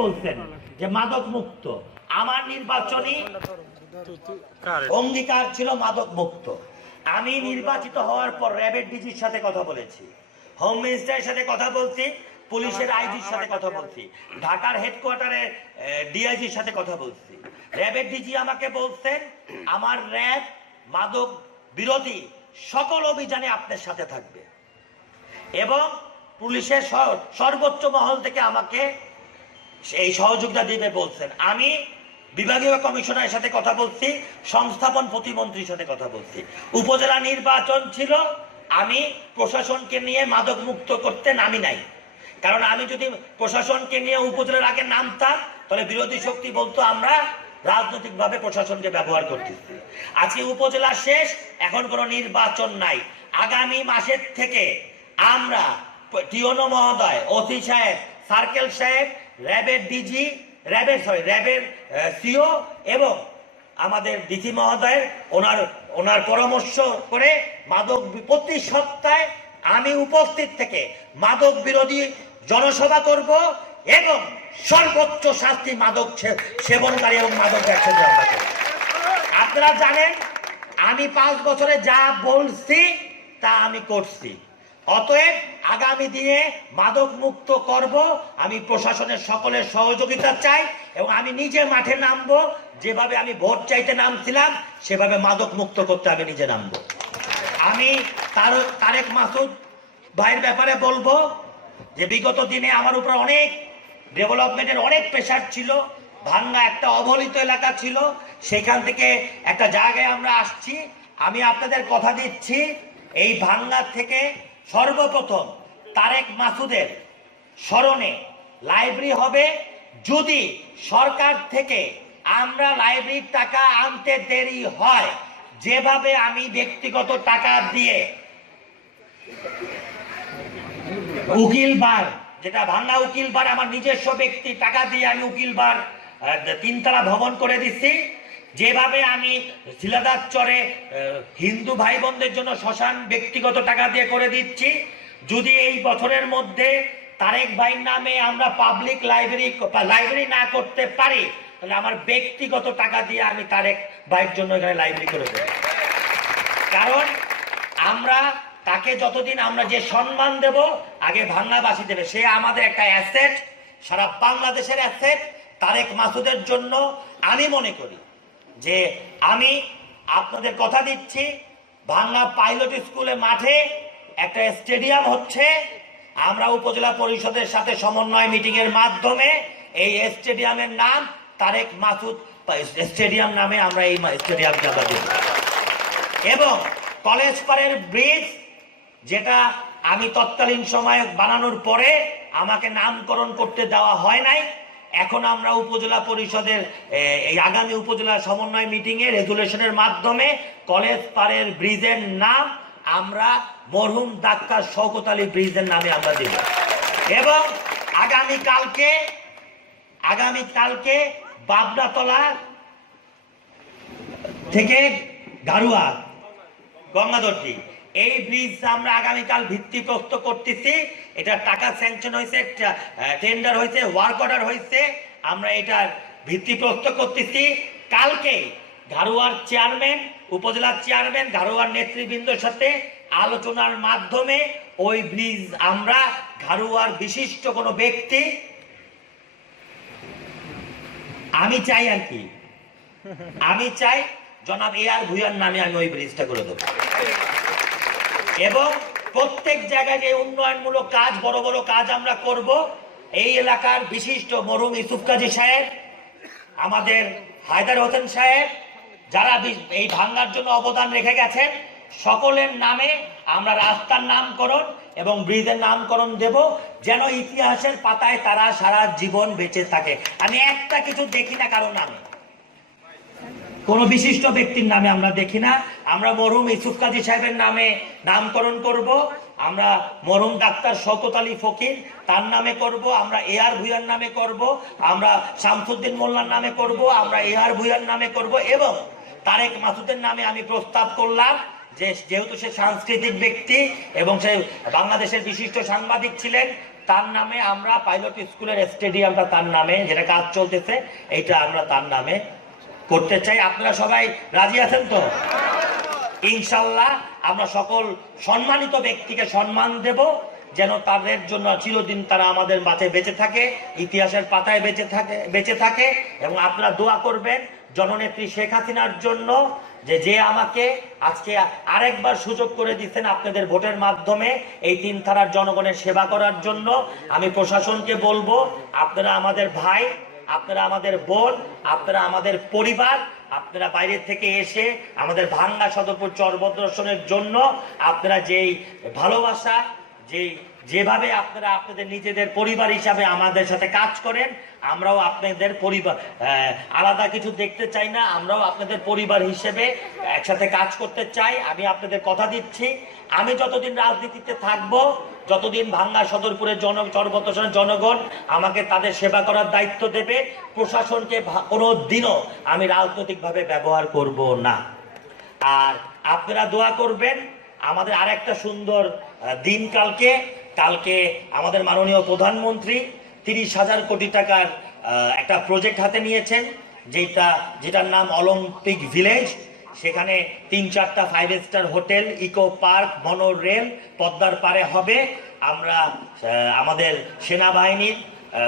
বলছেন যে মাদক মুক্ত। আমার নির্বাচনী অঙ্গীকার ছিল মাদক মুক্ত। আমি নির্বাচিত হওয়ার পর র্যাবের ডিজির সাথে কথা বলেছি, হোম মিনিস্টারের সাথে কথা বলছি, পুলিশের আইজির সাথে কথা বলছি, ঢাকার হেডকোয়ার্টারে ডিআইজির সাথে কথা বলছি। র্যাবের ডিজি আমাকে বলছেন, আমার র্যাব মাদক বিরোধী সকল অভিযানে আপনার সাথে থাকবে। এবং পুলিশের সর্বোচ্চ মহল থেকে আমাকে এই সহযোগিতা দিবে বলছেন। আমি বিভাগীয় কমিশনারের সাথে কথা বলছি, সংস্থাপন প্রতিমন্ত্রীর সাথে কথা বলছি। উপজেলা নির্বাচন ছিল, আমি প্রশাসনকে নিয়ে মাদক মুক্ত করতে নামি নাই। কারণ আমি যদি প্রশাসনকে নিয়ে উপজেলার আগে নামতাম, তাহলে বিরোধী শক্তি বলতো আমরা রাজনৈতিকভাবে প্রশাসনকে ব্যবহার করতেছি। আজকে উপজেলা শেষ, এখন কোনো নির্বাচন নাই। আগামী মাসের থেকে আমরা টিওনো মহোদয়, ওসি সাহেব সার্কেল সাহেব, র্যাবের ডিজি র্যাবের সরি র্যাবের সিও এবং আমাদের ডিসি মহোদয়ের ওনার ওনার পরামর্শ করে মাদক প্রতি সপ্তাহে আমি উপস্থিত থেকে মাদক বিরোধী জনসভা করব এবং সর্বোচ্চ শাস্তি মাদক সেবনকারী এবং মাদক ব্যবসায়ী আপনারা জানেন, আমি পাঁচ বছরে যা বলছি, তা আমি করছি। অতএব আগামী দিনে মাদক মুক্ত করব। আমি প্রশাসনের সকলের সহযোগিতা চাই এবং আমি নিজে মাঠে নামবো। যেভাবে আমি ভোট চাইতে নামছিলাম, সেভাবে মাদক মুক্ত করতে আমি নিজে নামবো। আমি তার- তারেক মাসুদ ভাইয়ের ব্যাপারে বলব যে, বিগত দিনে আমার উপর অনেক ডেভেলপমেন্টের অনেক প্রেশার ছিল। ভাঙ্গা একটা অবহেলিত এলাকা ছিল। সেখান থেকে একটা জায়গায় আমরা আসছি। আমি আপনাদের কথা দিচ্ছি, এই ভাঙ্গা থেকে সর্বপ্রথম তারেক মাসুদের স্মরণে লাইব্রেরি হবে। যদি সরকার থেকে আমরা লাইব্রেরির টাকা আনতে দেরি হয়, যেভাবে আমি ব্যক্তিগত টাকা দিয়ে উকিল বার, যেটা ভাঙ্গা উকিল বার, আমার নিজস্ব ব্যক্তি টাকা দিয়ে আমি উকিল বার তিনতলা ভবন করে দিচ্ছি। যেভাবে আমি শিলাদার চরে হিন্দু ভাই বোনদের জন্য শ্মশান ব্যক্তিগত টাকা দিয়ে করে দিচ্ছি, যদি এই বছরের মধ্যে তারেক ভাইয়ের নামে আমরা পাবলিক লাইব্রেরি লাইব্রেরি না করতে পারি, তাহলে আমার ব্যক্তিগত টাকা দিয়ে আমি তারেক ভাইয়ের জন্য এখানে লাইব্রেরি করে দেবো। কারণ আমরা তাকে যতদিন আমরা যে সম্মান দেব, আগে ভাঙ্গাবাসী দেবে। সে আমাদের একটা অ্যাসেট সারা বাংলাদেশের অ্যাসেট তারেক মাসুদের জন্য আমি মনে করি। যে আমি আপনাদের কথা দিচ্ছি, ভাঙ্গা পাইলট স্কুলে মাঠে একটা স্টেডিয়াম হচ্ছে। আমরা উপজেলা পরিষদের সাথে সমন্বয় মিটিং এর মাধ্যমে এই স্টেডিয়ামের নাম তারেক মাসুদ স্টেডিয়াম নামে আমরা এই স্টেডিয়ামকে আমরা এবং কলেজ পাড়ের ব্রিজ, যেটা আমি তৎকালীন সময়ে বানানোর পরে আমাকে নামকরণ করতে দেওয়া হয় নাই। এখন আমরা উপজেলা পরিষদের এই আগামী উপজেলা সমন্বয় মিটিংয়ে রেজুলেশনের মাধ্যমে কলেজ পাড়ের ব্রিজের নাম আমরা মরহুম ডাক্তার শওকত আলী ব্রিজের নামে আমরা দেব। এবং আগামী কালকে আগামী কালকে বাবনাতলা থেকে গারুয়া গঙ্গাধরটি এই ব্রিজ আমরা আগামীকাল ভিত্তিপ্রস্ত করতেছি। এটা টাকা স্যাংশন হয়েছে টেন্ডার হয়েছে ওয়ার্ক অর্ডার হয়েছে। আমরা এটার ভিত্তিপ্রস্ত করতেছি। কালকে ঘারুয়ার চেয়ারম্যান উপজেলার চেয়ারম্যান ঘারুয়ার নেতৃবৃন্দর সাথে আলোচনার মাধ্যমে ওই ব্রিজ আমরা ঘারুয়ার বিশিষ্ট কোনো ব্যক্তি। আমি চাই আর কি। আমি চাই জনাব এ আর ভুইয়ার নামে আমি ওই ব্রিজটা করে দেবো। এবং প্রত্যেক জায়গায় যে উন্নয়নমূলক কাজ, বড় বড় কাজ আমরা করব, এই এলাকার বিশিষ্ট মরুম ইসুফ কাজী সাহেব, আমাদের হায়দার হোসেন সাহেব, যারা এই ভাঙ্গার জন্য অবদান রেখে গেছেন, সকলের নামে আমরা রাস্তার নামকরণ এবং ব্রিজের নামকরণ দেব, যেন ইতিহাসের পাতায় তারা সারা জীবন বেঁচে থাকে। আমি একটা কিছু দেখি না কারও নামে। কোন বিশিষ্ট ব্যক্তির নামে আমরা দেখি না। আমরা মরহুম ইসুফ কাজী সাহেবের নামে নামকরণ করব। আমরা মরহুম ডাক্তার শওকত আলী ফকির, তার নামে করব। আমরা এ আর ভুইয়ার নামে করব। আমরা শামসুদ্দিন মোল্লার নামে করব। আমরা এ আর ভুইয়ার নামে করব এবং তারেক মাসুদের নামে আমি প্রস্তাব করলাম যে যেহেতু সে সাংস্কৃতিক ব্যক্তি এবং সে বাংলাদেশের বিশিষ্ট সাংবাদিক ছিলেন, তার নামে আমরা পাইলট স্কুলের স্টেডিয়ামটা তার নামে, যেটা কাজ চলতেছে, এইটা আমরা তার নামে করতে চাই। আপনারা সবাই রাজি আছেন তো? ইনশাল্লাহ আমরা সকল সম্মানিত ব্যক্তিকে সম্মান দেব, যেন তাদের জন্য চিরদিন তারা আমাদের মাঝে বেঁচে থাকে, ইতিহাসের পাতায় বেঁচে থাকে বেঁচে থাকে, এবং আপনারা দোয়া করবেন জননেত্রী শেখ হাসিনার জন্য, যে যে আমাকে আজকে আরেকবার সুযোগ করে দিচ্ছেন আপনাদের ভোটের মাধ্যমে এই তিন থানার জনগণের সেবা করার জন্য। আমি প্রশাসনকে বলব, আপনারা আমাদের ভাই আপনারা আমাদের বোন, আপনারা আমাদের পরিবার, আপনারা বাইরে থেকে এসে আমাদের ভাঙ্গা সদরপুর চর জন্য আপনারা যেই ভালোবাসা, যেই যেভাবে আপনারা আপনাদের নিজেদের পরিবার হিসাবে আমাদের সাথে কাজ করেন, আমরাও আপনাদের পরিবার আলাদা কিছু দেখতে চাই না, আমরাও আপনাদের পরিবার হিসেবে একসাথে কাজ করতে চাই, আমি আপনাদের কথা দিচ্ছি। আমি যতদিন রাজনীতিতে থাকব, যতদিন ভাঙ্গা সদরপুরের জন চরবতসনের জনগণ আমাকে তাদের সেবা করার দায়িত্ব দেবে, প্রশাসনকে কোনো দিনও আমি রাজনৈতিকভাবে ব্যবহার করব না। আর আপনারা দোয়া করবেন, আমাদের আর একটা সুন্দর দিন কালকে। কালকে আমাদের মাননীয় প্রধানমন্ত্রী তিরিশ হাজার কোটি টাকার একটা প্রজেক্ট হাতে নিয়েছেন, যেটা, যেটার নাম অলিম্পিক ভিলেজ। সেখানে তিন চারটা five star hotel eco park monorail পদ্মার পারে হবে। আমরা আমাদের সেনাবাহিনীর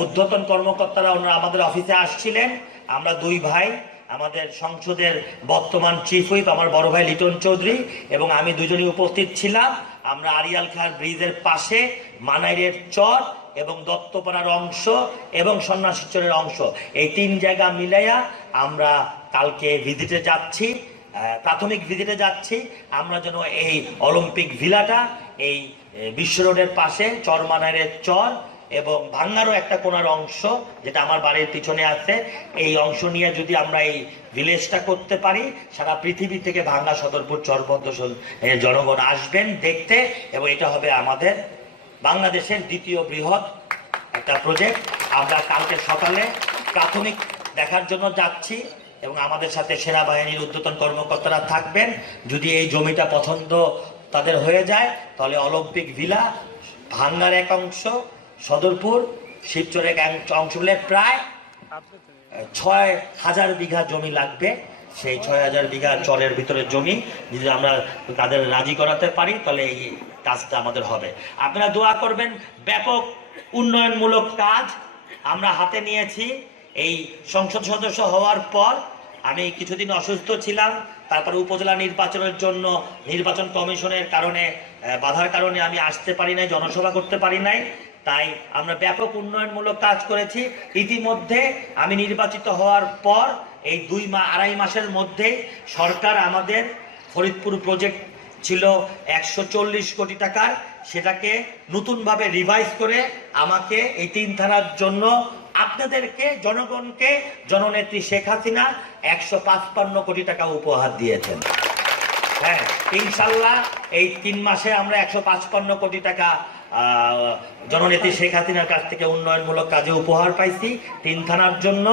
ঊর্ধ্বতন কর্মকর্তারা ওনারা আমাদের অফিসে আসছিলেন। আমরা দুই ভাই, আমাদের সংসদের বর্তমান চিফ হুইপ আমার বড় ভাই লিটন চৌধুরী এবং আমি দুজনই উপস্থিত ছিলাম। আমরা আরিয়াল খার ব্রিজের পাশে, মানাইরের চর এবং দত্তপাড়ার অংশ এবং সন্ন্যাসীচরের অংশ। এই তিন জায়গা মিলাইয়া আমরা কালকে ভিজিটে যাচ্ছি। প্রাথমিক ভিজিটে যাচ্ছি। আমরা যেন এই অলিম্পিক ভিলাটা, এই বিশ্ব রোডের পাশে চরমানারের চর এবং ভাঙ্গারও একটা কোনার অংশ, যেটা আমার বাড়ির পিছনে আছে, এই অংশ নিয়ে যদি আমরা এই ভিলেজটা করতে পারি, সারা পৃথিবী থেকে ভাঙ্গা সদরপুর চরবদ্ধ জনগণ আসবেন দেখতে, এবং এটা হবে আমাদের বাংলাদেশের দ্বিতীয় বৃহৎ একটা প্রজেক্ট আমরা কালকে সকালে প্রাথমিক দেখার জন্য যাচ্ছি। এবং আমাদের সাথে সেনাবাহিনীর ঊর্ধ্বতন কর্মকর্তারা থাকবেন। যদি এই জমিটা পছন্দ তাদের হয়ে যায়, তাহলে অলিম্পিক ভিলা, ভাঙ্গার এক অংশ, সদরপুর শিবচরের এক অংশ মিলে প্রায় ছয় হাজার বিঘা জমি লাগবে। সেই ছয় হাজার বিঘা চরের ভিতরে জমি, যদি আমরা তাদের রাজি করাতে পারি, তাহলে এই কাজটা আমাদের হবে। আপনারা দোয়া করবেন, ব্যাপক উন্নয়নমূলক কাজ আমরা হাতে নিয়েছি। এই সংসদ সদস্য হওয়ার পর আমি কিছুদিন অসুস্থ ছিলাম, তারপরে উপজেলা নির্বাচনের জন্য নির্বাচন কমিশনের কারণে বাধার কারণে আমি আসতে পারি নাই, জনসভা করতে পারি নাই। তাই আমরা ব্যাপক উন্নয়নমূলক কাজ করেছি। ইতিমধ্যে আমি নির্বাচিত হওয়ার পর, এই দুই মা, আড়াই মাসের মধ্যেই সরকার আমাদের ফরিদপুর প্রজেক্ট ছিল একশো চল্লিশ কোটি টাকার। সেটাকে নতুনভাবে রিভাইজ করে আমাকে এই তিন থানার জন্য আপনাদেরকে, জনগণকে, জননেত্রী শেখ হাসিনা একশো পাঁচপান্ন কোটি টাকা উপহার দিয়েছেন। হ্যাঁ ইনশাল্লাহ এই তিন মাসে আমরা একশো পাঁচপান্ন কোটি টাকা জননেত্রী শেখ হাসিনার কাছ থেকে উন্নয়নমূলক কাজে উপহার পাইছি। তিন থানার জন্য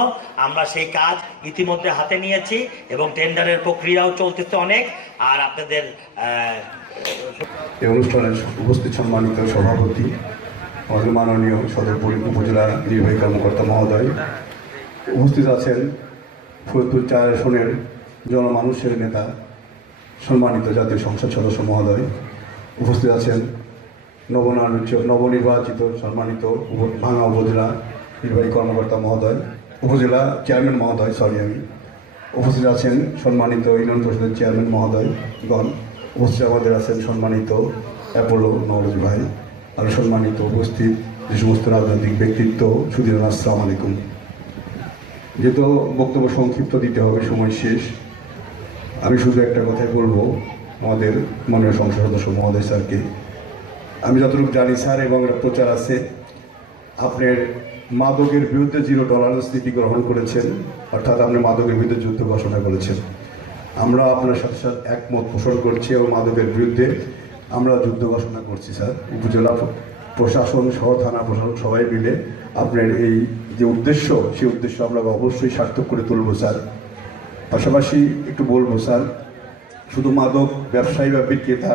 আমরা সেই কাজ ইতিমধ্যে হাতে নিয়েছি এবং টেন্ডারের প্রক্রিয়াও চলতেছে অনেক। আর আপনাদের এই অনুষ্ঠানে উপস্থিত সম্মানিত সভাপতি আমাদের সদরপুর উপজেলা নির্বাহী কর্মকর্তা মহোদয় উপস্থিত আছেন ফরিদপুর চার জনমানুষের নেতা, সম্মানিত জাতীয় সংসদ সদস্য মহোদয় উপস্থিত আছেন নবনির্বাচিত নবনির্বাচিত, সম্মানিত ভাঙা উপজেলা নির্বাহী কর্মকর্তা মহোদয়, উপজেলা চেয়ারম্যান মহোদয়, সরি আমি, উপস্থিত আছেন সম্মানিত ইউনিয়ন পরিষদের চেয়ারম্যান মহোদয়গণ, উপস্থিত আমাদের আছেন সম্মানিত অ্যাপোলো নওরোজ ভাই। আর সম্মানিত উপস্থিত যে সমস্ত রাজনৈতিক ব্যক্তিত্ব সুদীর আসসালাম আলাইকুম। যেহেতু বক্তব্য সংক্ষিপ্ত দিতে হবে, সময় শেষ। আমি শুধু একটা কথাই বলব আমাদের মাননীয় সংসদ সদস্য মহোদয় স্যারকে। আমি যতটুকু জানি স্যার, এবং প্রচার আছে আপনার মাদকের বিরুদ্ধে জিরো টলারেন্স নীতি গ্রহণ করেছেন, অর্থাৎ আপনি মাদকের বিরুদ্ধে যুদ্ধ ঘোষণা করেছেন। আমরা আপনার সাথে সাথে একমত পোষণ করছি এবং মাদকের বিরুদ্ধে আমরা যুদ্ধ ঘোষণা করছি, স্যার। উপজেলা প্রশাসন সহ থানা প্রশাসন সবাই মিলে আপনার এই যে উদ্দেশ্য, সেই উদ্দেশ্য আমরা অবশ্যই সার্থক করে তুলব, স্যার। পাশাপাশি একটু বলব, স্যার, শুধু মাদক ব্যবসায়ী বা বিক্রেতা,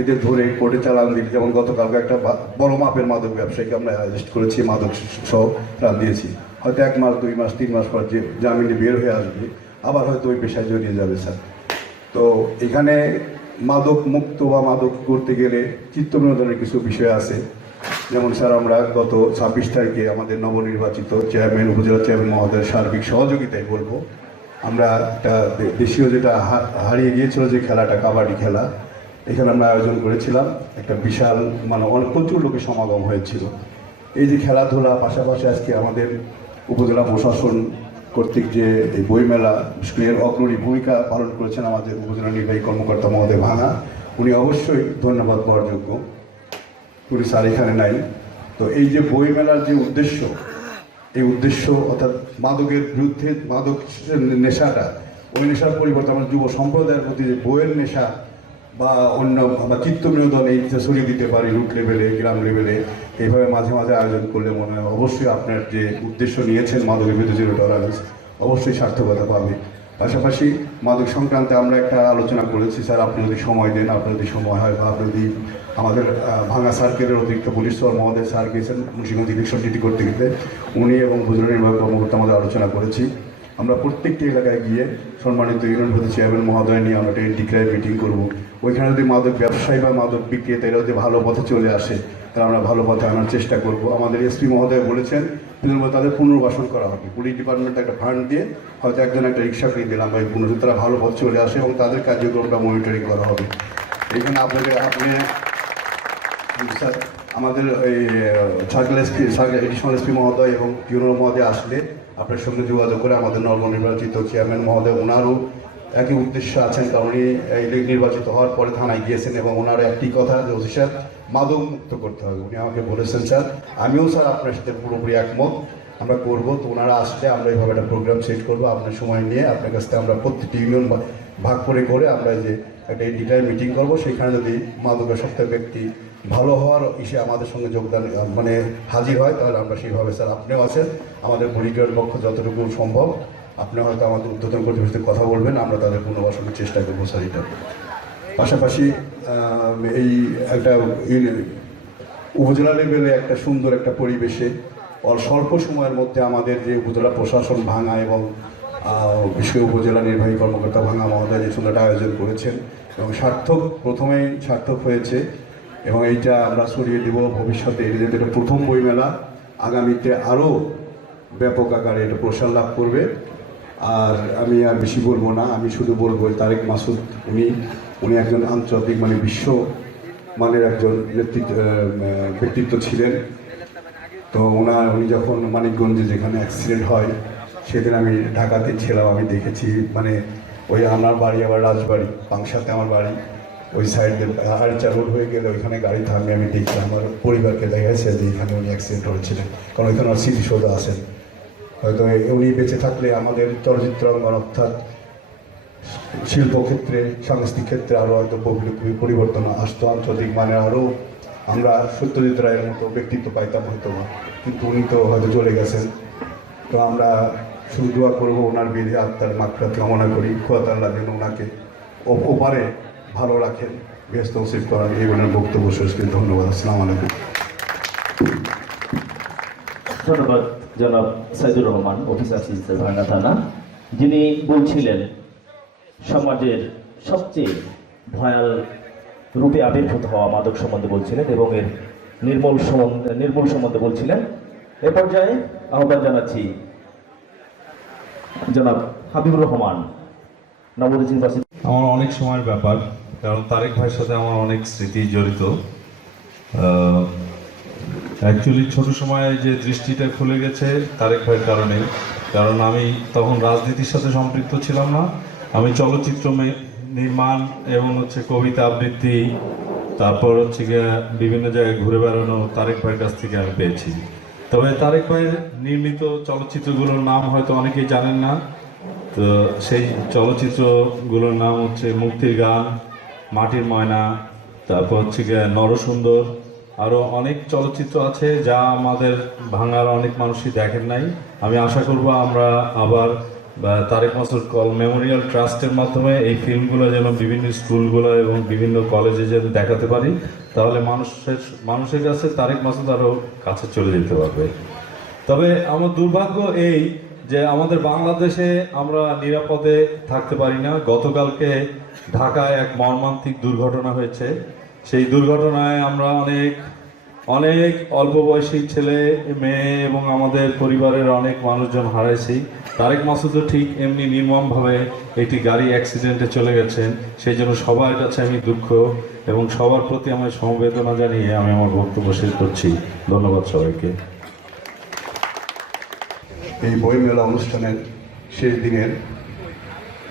এদের ধরে কোর্টে চালান দিল, যেমন গতকালকে একটা বড় মাপের মাদক ব্যবসায়ীকে আমরা অ্যারেস্ট করেছি, মাদক সহ রান দিয়েছি। হয়তো এক মাস, দুই মাস, তিন মাস পর যে জামিনে বের হয়ে আসবে, আবার হয়তো ওই পেশায় জড়িয়ে যাবে, স্যার। তো এখানে মাদক মুক্ত বা মাদক করতে গেলে চিত্ত বিনোদনের কিছু বিষয় আছে। যেমন স্যার, আমরা গত ছাব্বিশ তারিখে আমাদের নবনির্বাচিত চেয়ারম্যান, উপজেলা চেয়ারম্যান মহোদয়ের সার্বিক সহযোগিতায় বলব। আমরা একটা দেশীয় যেটা হারিয়ে গিয়েছিল যে খেলাটা, কাবাডি খেলা, এখানে আমরা আয়োজন করেছিলাম। একটা বিশাল মানে অনেক, প্রচুর লোকের সমাগম হয়েছিল। এই যে খেলাধুলা, পাশাপাশি আজকে আমাদের উপজেলা প্রশাসন কর্তৃক যে এই বইমেলা স্কুলের অগ্রণী ভূমিকা পালন করেছেন আমাদের উপজেলা নির্বাহী কর্মকর্তা মহোদয় ভাঙা, উনি অবশ্যই ধন্যবাদ পাওয়ার যোগ্য। উনি স্যার এখানে নাই। তো এই যে বইমেলার যে উদ্দেশ্য, এই উদ্দেশ্য অর্থাৎ মাদকের বিরুদ্ধে মাদক নেশাটা, ওই নেশার পরিবর্তে আমার যুব সম্প্রদায়ের প্রতি যে বইয়ের নেশা বা অন্য বা চিত্ত বিনোদন এই ছড়িয়ে দিতে পারি রুট লেভেলে গ্রাম লেভেলে এইভাবে মাঝে মাঝে আয়োজন করলে মনে হয় অবশ্যই আপনার যে উদ্দেশ্য নিয়েছেন মাদকের বিরুদ্ধে জিরো টলারেন্স অবশ্যই সার্থকতা পাবে। পাশাপাশি মাদক সংক্রান্তে আমরা একটা আলোচনা করেছি, স্যার, আপনি যদি সময় দেন, আপনার যদি সময় হয় বা আপনি যদি আমাদের ভাঙা সার্কেলের অতিরিক্ত পুলিশ সুপার মহোদয় স্যার গেছেন মুন্সিগঞ্জ ইলেকশন ডিউটি করতে গেলে উনি এবং উপজেলা নির্বাহী কর্মকর্তা আমাদের আলোচনা করেছি। আমরা প্রত্যেকটি এলাকায় গিয়ে সম্মানিত ইউনিয়ন চেয়ারম্যান মহোদয় নিয়ে আমরা একটা ডিক্লার মিটিং করব। ওইখানে যদি মাদক ব্যবসায়ী বা মাদক বিক্রেতারা যদি ভালো পথে চলে আসে, তাহলে আমরা ভালো পথে আনার চেষ্টা করব। আমাদের এসপি মহোদয় বলেছেন তাদের পুনর্বাসন করা হবে। পুলিশ ডিপার্টমেন্ট একটা ফান্ড দিয়ে হয়তো একজন একটা রিক্সা কিনে দিলাম বা পুনর্ তারা ভালো পথে চলে আসে এবং তাদের কার্যক্রমটা মনিটরিং করা হবে। এখানে আপনাদের, আপনি স্যার, আমাদের এই, সার্কেল এসপি এডিশনাল এসপি মহোদয় এবং ইউনো মহোদয় আসলে আপনার সঙ্গে যোগাযোগ করে আমাদের নবনির্বাচিত চেয়ারম্যান মহোদয় ওনারও একই উদ্দেশ্য আছেন কারণ উনি নির্বাচিত হওয়ার পরে থানায় গিয়েছেন এবং ওনার একটি কথা যে ওসি স্যার মাদক মুক্ত করতে হবে। উনি আমাকে বলেছেন, স্যার, আমিও স্যার আপনার সাথে পুরোপুরি একমত। আমরা করব, তো ওনারা আসলে আমরা এইভাবে একটা প্রোগ্রাম সেট করব। আপনার সময় নিয়ে আপনার কাছ থেকে আমরা প্রত্যেকটি ইউনিয়ন ভাগ করে করে আমরা যে একটা ডিটাইল মিটিং করব। সেখানে যদি মাদকাসক্ত ব্যক্তি ভালো হওয়ার ইসে আমাদের সঙ্গে যোগদান মানে হাজির হয়, তাহলে আমরা সেইভাবে স্যার আপনিও আছেন। আমাদের পরিচয়ের পক্ষ যতটুকু সম্ভব আপনি হয়তো আমাদের উদ্বোধন কর্তৃপক্ষের কথা বলবেন, আমরা তাদের পুনর্বাসনের চেষ্টা করব স্যার এটা পাশাপাশি এই একটা উপজেলা লেভেলে একটা সুন্দর একটা পরিবেশে স্বল্প সময়ের মধ্যে আমাদের যে উপজেলা প্রশাসন ভাঙা এবং করে উপজেলা নির্বাহী কর্মকর্তা ভাঙা মহোদয় যে সুন্দরটা আয়োজন করেছেন এবং সার্থক, প্রথমেই সার্থক হয়েছে এবং এইটা আমরা সরিয়ে দেব ভবিষ্যতে। এটা যেহেতু এটা প্রথম বইমেলা, আগামীতে আরও ব্যাপক আকারে এটা প্রসার লাভ করবে। আর আমি আর বেশি বলব না আমি শুধু বলব তারেক মাসুদ উনি উনি একজন আন্তর্জাতিক মানে বিশ্ব মানের একজন আহ, ব্যক্তিত্ব ছিলেন। তো ওনার উনি যখন মানিকগঞ্জে যেখানে অ্যাক্সিডেন্ট হয় সেদিন আমি ঢাকাতে ছিলাম আমি দেখেছি মানে ওই আমার বাড়ি আবার রাজবাড়ি পাংশাতে আমার বাড়ি। ওই সাইড আড়চা রোড হয়ে গেলে ওইখানে গাড়ি থামে আমি দেখি আমার পরিবারকে দেখেছে যে এখানে উনি অ্যাক্সিডেন্ট হয়েছিলেন কারণ ওইখানে স্মৃতিসৌধ আছেন হয়তো উনি বেঁচে থাকলে আমাদের চলচ্চিত্র অঙ্গন অর্থাৎ শিল্পক্ষেত্রে, সাংস্কৃতিক ক্ষেত্রে আরও হয়তো খুবই পরিবর্তন আসতো, আন্তর্জাতিক মানে আরও আমরা সত্যজিৎ রায়ের মতো ব্যক্তিত্ব পাইতাম হয়তো কিন্তু উনি তো হয়তো চলে গেছেন। তো আমরা শুধু দোয়া করব ওনার বিধি আত্মার মাত্রা কামনা করি। খোয়াতাল্লাহ যেন ওনাকে ওপারে ভালো রাখেন, ব্যস্ত নসিব করান এই বক্তব্য শেষ করে। ধন্যবাদ। আসসালামু আলাইকুম। ধন্যবাদ জনাব সাইদুর রহমান অফিস আসিস্ট্যান্ট ভাঙ্গা থানা। যিনি বলছিলেন, সমাজের সবচেয়ে ভয়াল রূপে আবির্ভূত হওয়া মাদক সম্বন্ধে বলছিলেন এবং এর নির্মূল নির্মূল সম্বন্ধে বলছিলেন। এ পর্যায়ে আহ্বান জানাচ্ছি জনাব হাবিবুর রহমান আমার অনেক সময়ের ব্যাপার, কারণ তারেক ভাইয়ের সাথে আমার অনেক স্মৃতি জড়িত। অ্যাকচুয়ালি ছোট সময়ে যে দৃষ্টিটা খুলে গেছে, তারেক ভাইয়ের কারণে। কারণ আমি তখন রাজনীতির সাথে সম্পৃক্ত ছিলাম না। আমি চলচ্চিত্র নির্মাণ এবং হচ্ছে কবিতা আবৃত্তি, তারপর হচ্ছে গিয়ে বিভিন্ন জায়গায় ঘুরে বেড়ানো তারেক ভাইয়ের কাছ থেকে আমি পেয়েছি। তবে তারেক ভাইয়ের নির্মিত চলচ্চিত্রগুলোর নাম হয়তো অনেকেই জানেন না। তো সেই চলচ্চিত্রগুলোর নাম হচ্ছে মুক্তির গান, মাটির ময়না, তারপর হচ্ছে গিয়ে নরসুন্দর আরও অনেক চলচ্চিত্র আছে যা আমাদের ভাঙার অনেক মানুষই দেখেন নাই। আমি আশা করব আমরা আবার তারেক মাসুদ কল মেমোরিয়াল ট্রাস্টের মাধ্যমে এই ফিল্মগুলো যেন বিভিন্ন স্কুলগুলো এবং বিভিন্ন কলেজে যেন দেখাতে পারি, তাহলে মানুষের মানুষের কাছে তারেক মাসুদ আরও কাছে চলে যেতে পারবে। তবে আমার দুর্ভাগ্য এই যে আমাদের বাংলাদেশে আমরা নিরাপদে থাকতে পারি না। গতকালকে ঢাকায় এক মর্মান্তিক দুর্ঘটনা হয়েছে। সেই দুর্ঘটনায় আমরা অনেক অনেক অল্প বয়সী ছেলে, মেয়ে এবং আমাদের পরিবারের অনেক মানুষজন হারাইছি। তারেক মাসুদও ঠিক এমনি নির্মমভাবে একটি গাড়ি অ্যাক্সিডেন্টে চলে গেছেন। সেই জন্য সবার কাছে আমি দুঃখ এবং সবার প্রতি আমার সমবেদনা জানিয়ে আমি আমার বক্তব্য শেষ করছি। ধন্যবাদ সবাইকে। এই বইমেলা অনুষ্ঠানের শেষ দিনের